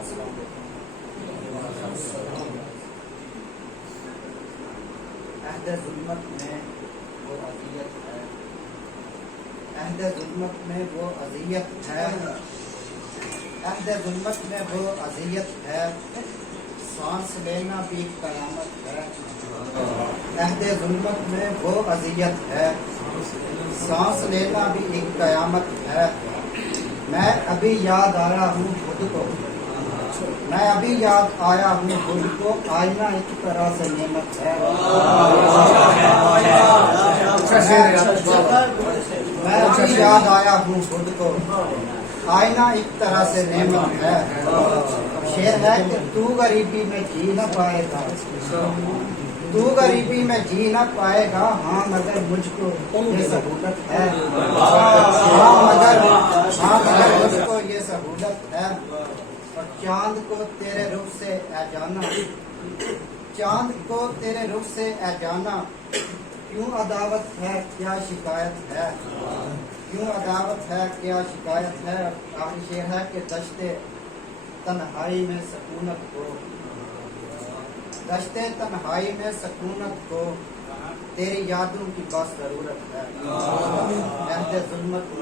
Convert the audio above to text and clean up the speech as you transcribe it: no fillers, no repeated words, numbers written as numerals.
عہد ظلمت میں وہ اذیت ہے، عہد ظلمت میں وہ اذیت ہے، عہد ظلمت میں وہ اذیت ہے، سانس لینا بھی قیامت ہے، عہد ظلمت میں وہ اذیت ہے، سانس لینا بھی ایک قیامت ہے۔ میں ابھی یاد آیا ہوں خود کو، میں ابھی یاد آیا ہوں خود کو، آئینہ ایک طرح سے نعمت ہے۔ میں ابھی یاد آیا ہوں خود کو، آئینہ ایک طرح سے نعمت ہے۔ شعر ہے کہ تو غریبی میں جی نہ پائے گا، تو غریبی میں جی نہ پائے گا، ہاں مگر مجھ کو یہ سہولت ہے، ہاں مگر مجھ کو یہ سہولت ہے۔ اور چاند کو تیرے رخ سے اے جانا، چاند کو تیرے رخ سے اے جانا، کیوں عداوت ہے کیا شکایت ہے، کیوں عداوت ہے کیا شکایت ہے۔ آخری شعر ہے کہ دشتے تنہائی میں سکونت کو، دشتے تنہائی میں سکونت کو، تیری یادوں کی بس ضرورت ہے۔ عہد ظلمت